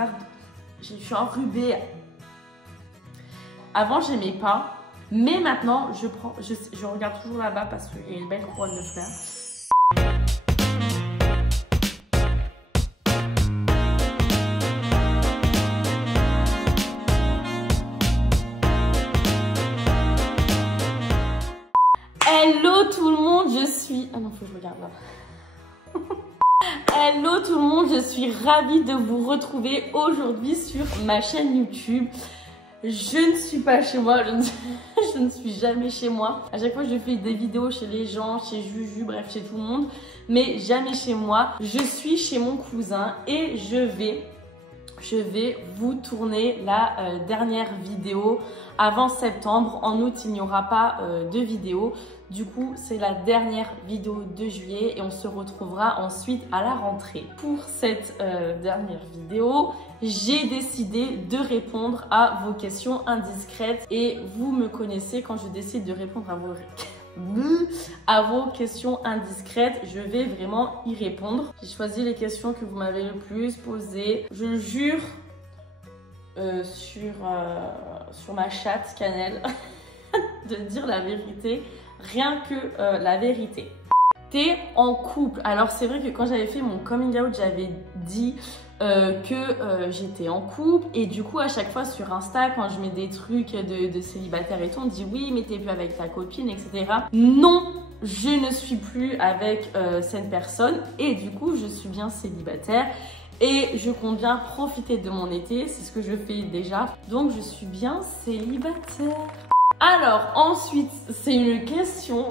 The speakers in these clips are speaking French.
m'attarde. Je suis enrubée. Avant, j'aimais pas. Mais maintenant, je regarde toujours là-bas parce qu'il y a une belle couronne de fleurs. Hello tout le monde, je suis... Ah non, faut que je regarde là. Hello tout le monde, je suis ravie de vous retrouver aujourd'hui sur ma chaîne YouTube. Je ne suis pas chez moi, je ne suis jamais chez moi. À chaque fois, je fais des vidéos chez les gens, chez Juju, bref, chez tout le monde. Mais jamais chez moi. Je suis chez mon cousin et je vais vous tourner la dernière vidéo avant septembre. En août, il n'y aura pas de vidéo. Du coup, c'est la dernière vidéo de juillet et on se retrouvera ensuite à la rentrée. Pour cette dernière vidéo, j'ai décidé de répondre à vos questions indiscrètes. Et vous me connaissez, quand je décide de répondre à vos questions indiscrètes, je vais vraiment y répondre. J'ai choisi les questions que vous m'avez le plus posées. Je jure sur ma chatte Cannelle de dire la vérité, rien que la vérité. T'es en couple. Alors c'est vrai que quand j'avais fait mon coming out, j'avais dit que j'étais en couple, et du coup à chaque fois sur Insta, quand je mets des trucs de célibataire et tout, on dit oui mais t'es plus avec ta copine, etc. Non, je ne suis plus avec cette personne, et du coup je suis bien célibataire et je compte bien profiter de mon été, c'est ce que je fais déjà, donc je suis bien célibataire. Alors ensuite, c'est une question...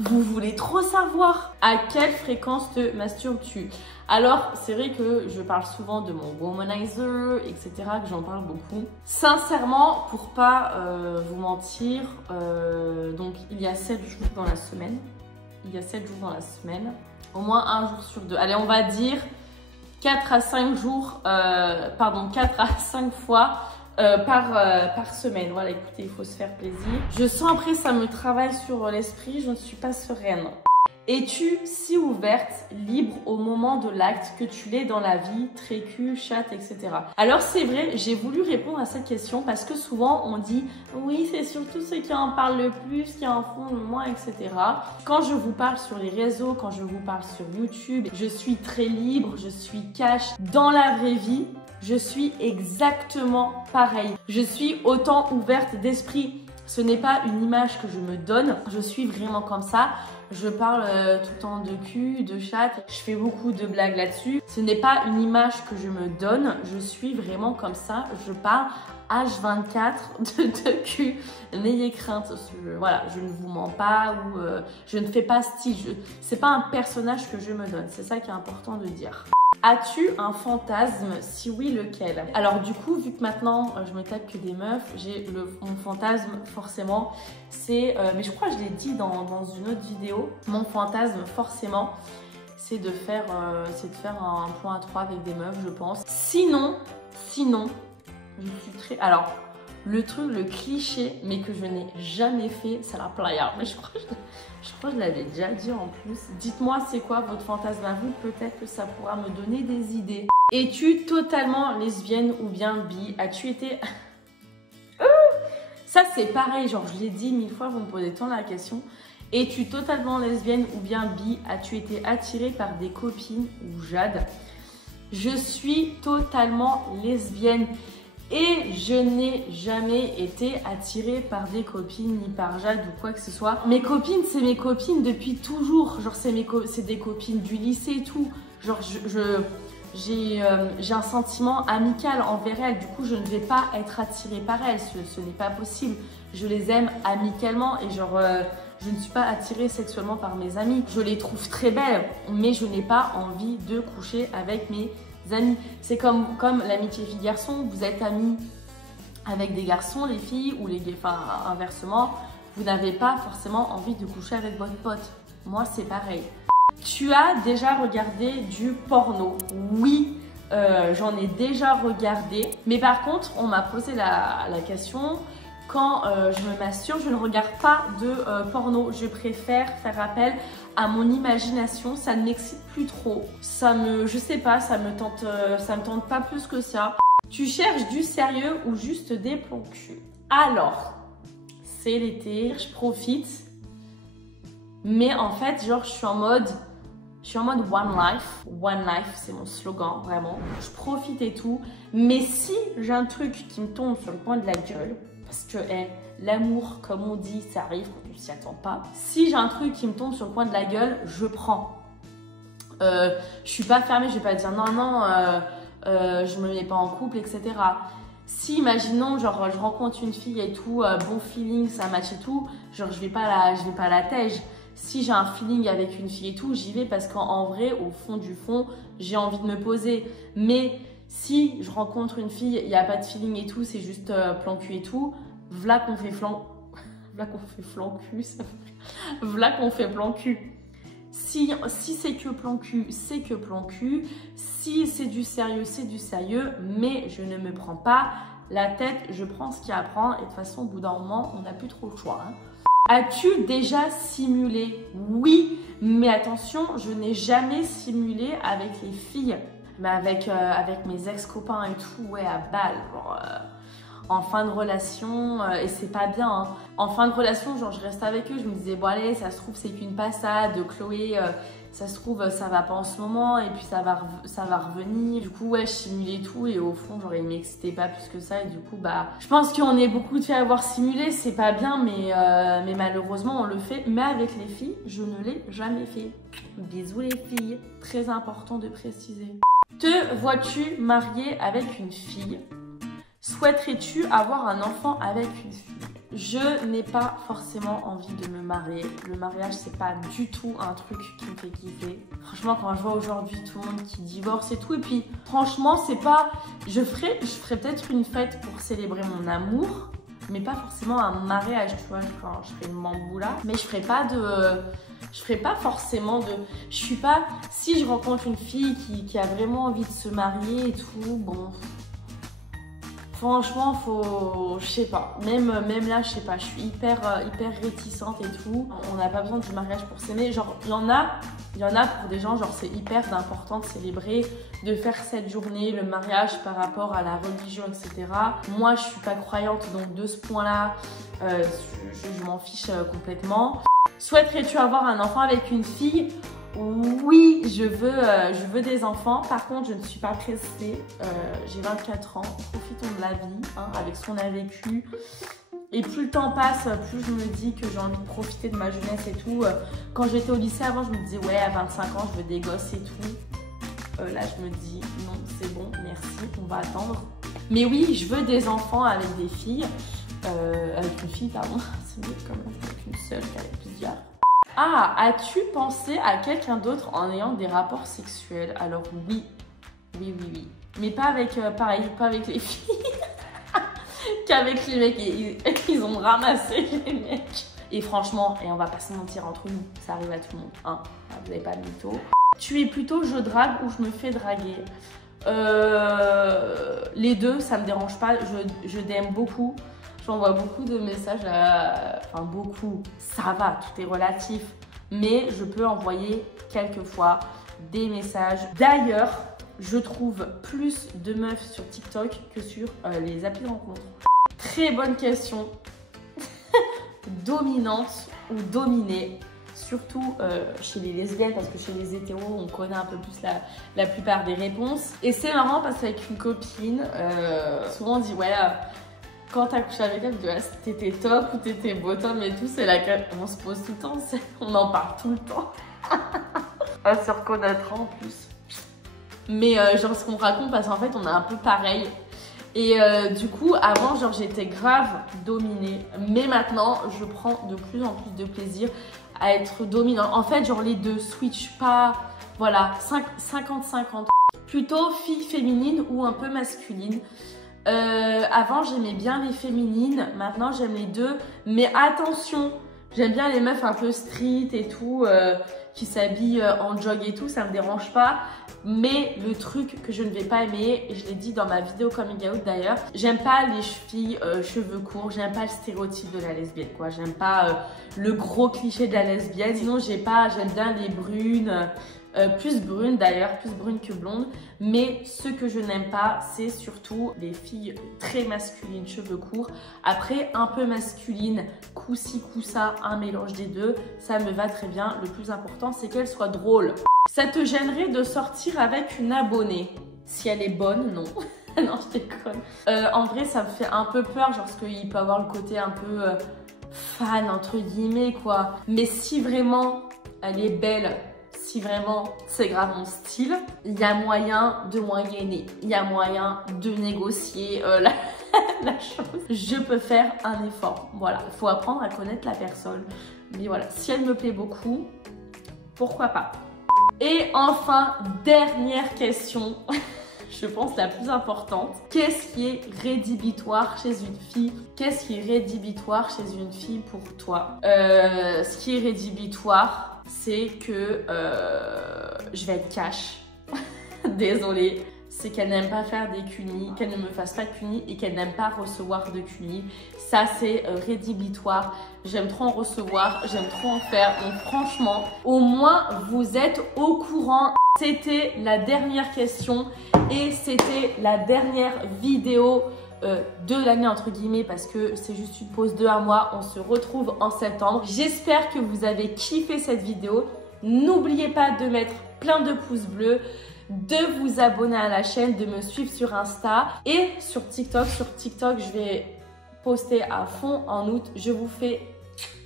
Vous voulez trop savoir à quelle fréquence te masturbes-tu? Alors, c'est vrai que je parle souvent de mon womanizer, etc., que j'en parle beaucoup. Sincèrement, pour pas vous mentir, donc il y a 7 jours dans la semaine. Il y a 7 jours dans la semaine. Au moins un jour sur deux. Allez, on va dire 4 à 5 jours, 4 à 5 fois par semaine. Voilà, écoutez, il faut se faire plaisir. Je sens après, ça me travaille sur l'esprit, je ne suis pas sereine. Es-tu si ouverte, libre au moment de l'acte que tu l'es dans la vie, trécu, chatte, etc. Alors c'est vrai, j'ai voulu répondre à cette question parce que souvent on dit oui, c'est surtout ceux qui en parlent le plus, qui en font le moins, etc. Quand je vous parle sur les réseaux, quand je vous parle sur YouTube, je suis très libre, je suis cash. Dans la vraie vie, je suis exactement pareil. Je suis autant ouverte d'esprit. Ce n'est pas une image que je me donne. Je suis vraiment comme ça. Je parle tout le temps de cul, de chatte. Je fais beaucoup de blagues là-dessus. Ce n'est pas une image que je me donne. Je suis vraiment comme ça. Je parle H24 de cul. N'ayez crainte. Voilà, je ne vous mens pas ou je ne fais pas style. C'est pas un personnage que je me donne. C'est ça qui est important de dire. As-tu un fantasme? Si oui, lequel? Alors du coup, vu que maintenant je me tape que des meufs, j'ai mon fantasme forcément, c'est, mais je crois que je l'ai dit dans une autre vidéo, mon fantasme forcément, c'est de faire un point à 3 avec des meufs, je pense. Sinon, je suis très... Alors, le cliché, mais que je n'ai jamais fait, c'est la playa. Mais je crois que je l'avais déjà dit en plus. Dites-moi, c'est quoi votre fantasme à vous? Peut-être que ça pourra me donner des idées. Es-tu totalement lesbienne ou bien bi? As-tu été... Ça, c'est pareil. Genre, je l'ai dit 1000 fois, vous me posez tant la question. Es-tu totalement lesbienne ou bien bi? As-tu été attirée par des copines ou Jade? Je suis totalement lesbienne. Et je n'ai jamais été attirée par des copines, ni par Jade ou quoi que ce soit. Mes copines, c'est mes copines depuis toujours. Genre, c'est des copines du lycée et tout. Genre, j'ai un sentiment amical envers elles. Du coup, je ne vais pas être attirée par elles. Ce n'est pas possible. Je les aime amicalement et genre... je ne suis pas attirée sexuellement par mes amis. Je les trouve très belles, mais je n'ai pas envie de coucher avec mes amis. C'est comme l'amitié fille-garçon. Vous êtes amis avec des garçons, les filles, ou inversement, vous n'avez pas forcément envie de coucher avec votre pote. Moi, c'est pareil. Tu as déjà regardé du porno? Oui, j'en ai déjà regardé. Mais par contre, on m'a posé la question quand je me masturbe, je ne regarde pas de porno. Je préfère faire appel à mon imagination. Ça ne m'excite plus trop. Je sais pas, ça me tente pas plus que ça. Tu cherches du sérieux ou juste des plans cul? Alors, c'est l'été, je profite. Mais en fait, genre, je suis en mode one life. One life, c'est mon slogan, vraiment. Je profite et tout. Mais si j'ai un truc qui me tombe sur le coin de la gueule, parce que l'amour, comme on dit, ça arrive quand on s'y attend pas. Si j'ai un truc qui me tombe sur le coin de la gueule, je prends. Je suis pas fermée, je vais pas dire non, je me mets pas en couple, etc. Si, imaginons, genre, je rencontre une fille et tout, bon feeling, ça match et tout, genre, je vais pas la tège. Si j'ai un feeling avec une fille et tout, j'y vais parce qu'en vrai, au fond du fond, j'ai envie de me poser. Mais si je rencontre une fille, il n'y a pas de feeling et tout, c'est juste plan cul et tout, v'là qu'on fait flan cul, v'là qu'on fait plan cul. Si c'est que plan cul, c'est que plan cul. Si c'est du sérieux, c'est du sérieux. Mais je ne me prends pas la tête, je prends ce qu'il y a à prendre. Et de toute façon, au bout d'un moment, on n'a plus trop le choix. Hein. As-tu déjà simulé? Oui, mais attention, je n'ai jamais simulé avec les filles. Mais avec mes ex-copains et tout, ouais, à balle. Genre, en fin de relation, et c'est pas bien. Hein. En fin de relation, genre, je reste avec eux, je me disais, bon allez, ça se trouve, c'est qu'une passade. Chloé, ça se trouve, ça va pas en ce moment, et puis ça va revenir. Du coup, ouais, je simulais tout, et au fond, genre, il m'excitait pas plus que ça, et du coup, bah, je pense qu'on est beaucoup de filles à avoir simulé, c'est pas bien, mais malheureusement, on le fait. Mais avec les filles, je ne l'ai jamais fait. Bisous les filles, très important de préciser. Te vois-tu mariée avec une fille? Souhaiterais-tu avoir un enfant avec une fille? Je n'ai pas forcément envie de me marier. Le mariage, c'est pas du tout un truc qui me fait kiffer. Franchement, quand je vois aujourd'hui tout le monde qui divorce et tout, et puis franchement, c'est pas... Je ferais peut-être une fête pour célébrer mon amour, mais pas forcément un mariage, tu vois, quand je ferai une mamboula. Mais je ferai pas forcément de... Je suis pas... Si je rencontre une fille qui a vraiment envie de se marier et tout, bon... Franchement, je sais pas, même là, je sais pas, je suis hyper réticente et tout. On n'a pas besoin du mariage pour s'aimer. Genre, il y en a pour des gens, genre, c'est hyper important de célébrer, de faire cette journée, le mariage par rapport à la religion, etc. Moi, je suis pas croyante, donc de ce point-là, je m'en fiche complètement. Souhaiterais-tu avoir un enfant avec une fille? Oui, je veux des enfants. Par contre, je ne suis pas pressée. J'ai 24 ans. Profitons de la vie, hein, avec ce qu'on a vécu. Et plus le temps passe, plus je me dis que j'ai envie de profiter de ma jeunesse et tout. Quand j'étais au lycée avant, je me disais ouais, à 25 ans, je veux des gosses et tout. Là, je me dis non, c'est bon, merci, on va attendre. Mais oui, je veux des enfants avec des filles. Avec une fille, pardon. C'est mieux quand même avec une seule qu'avec plusieurs. Ah, as-tu pensé à quelqu'un d'autre en ayant des rapports sexuels? Alors oui. Mais pas avec, pareil, pas avec les filles. Qu'avec les mecs. Ils ont ramassé les mecs. Et franchement, et on va pas se mentir entre nous, ça arrive à tout le monde. Hein. Vous n'avez pas de mytho. Tu es plutôt je drague ou je me fais draguer? Les deux, ça me dérange pas. Je DM beaucoup. J'envoie beaucoup de messages Enfin, beaucoup. Ça va, tout est relatif. Mais je peux envoyer quelquefois des messages. D'ailleurs, je trouve plus de meufs sur TikTok que sur les applis de rencontre. Très bonne question. Dominante ou dominée? Surtout chez les lesbiennes, parce que chez les hétéros, on connaît un peu plus la plupart des réponses. Et c'est marrant parce qu'avec une copine, souvent on dit ouais, quand t'as couché avec elle, t'étais top ou t'étais bottom et tout, c'est laquelle on se pose tout le temps, on en parle tout le temps. À se reconnaître en plus. Mais genre ce qu'on raconte, parce qu'en fait on est un peu pareil. Et du coup, avant, genre j'étais grave dominée. Mais maintenant, je prends de plus en plus de plaisir à être dominante. En fait, genre les deux switch pas, voilà, 50-50. Plutôt fille féminine ou un peu masculine. Avant, j'aimais bien les féminines. Maintenant, j'aime les deux. Mais attention, J'aime bien les meufs un peu street et tout, qui s'habillent en jog et tout, ça me dérange pas. Mais le truc que je ne vais pas aimer, et je l'ai dit dans ma vidéo coming out d'ailleurs, j'aime pas les filles cheveux courts, j'aime pas le stéréotype de la lesbienne quoi. J'aime pas le gros cliché de la lesbienne. Sinon j'aime bien les brunes, plus brunes d'ailleurs, plus brunes que blondes. Mais ce que je n'aime pas, c'est surtout les filles très masculines, cheveux courts. Après, un peu masculine, coup-ci, coup-ça, un mélange des deux, ça me va très bien. Le plus important, c'est qu'elle soit drôle. Ça te gênerait de sortir avec une abonnée? Si elle est bonne, non. Non, je déconne. En vrai, ça me fait un peu peur, genre parce qu'il peut avoir le côté un peu fan, entre guillemets, quoi. Mais si vraiment elle est belle, si vraiment c'est grave mon style, il y a moyen de moyenner. Il y a moyen de négocier la chose. Je peux faire un effort. Voilà, il faut apprendre à connaître la personne. Mais voilà, si elle me plaît beaucoup, pourquoi pas? Et enfin, dernière question, je pense la plus importante. Qu'est-ce qui est rédhibitoire chez une fille? Qu'est-ce qui est rédhibitoire chez une fille pour toi? Ce qui est rédhibitoire, c'est que je vais être cash. Désolée. C'est qu'elle n'aime pas faire des cunis, qu'elle ne me fasse pas de cunis et qu'elle n'aime pas recevoir de cunis. Ça, c'est rédhibitoire. J'aime trop en recevoir, j'aime trop en faire. Donc franchement, au moins, vous êtes au courant. C'était la dernière question et c'était la dernière vidéo de l'année entre guillemets parce que c'est juste une pause de 1 mois. On se retrouve en septembre. J'espère que vous avez kiffé cette vidéo. N'oubliez pas de mettre plein de pouces bleus, de vous abonner à la chaîne, de me suivre sur Insta et sur TikTok. Sur TikTok, je vais poster à fond en août. Je vous fais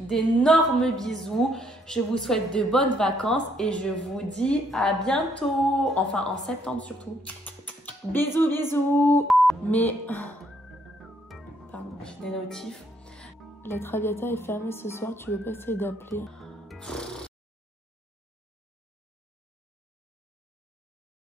d'énormes bisous. Je vous souhaite de bonnes vacances et je vous dis à bientôt. Enfin, en septembre surtout. Bisous, bisous. Mais... Pardon, j'ai des notifs. La Traviata est fermée ce soir. Tu veux pas essayer d'appeler?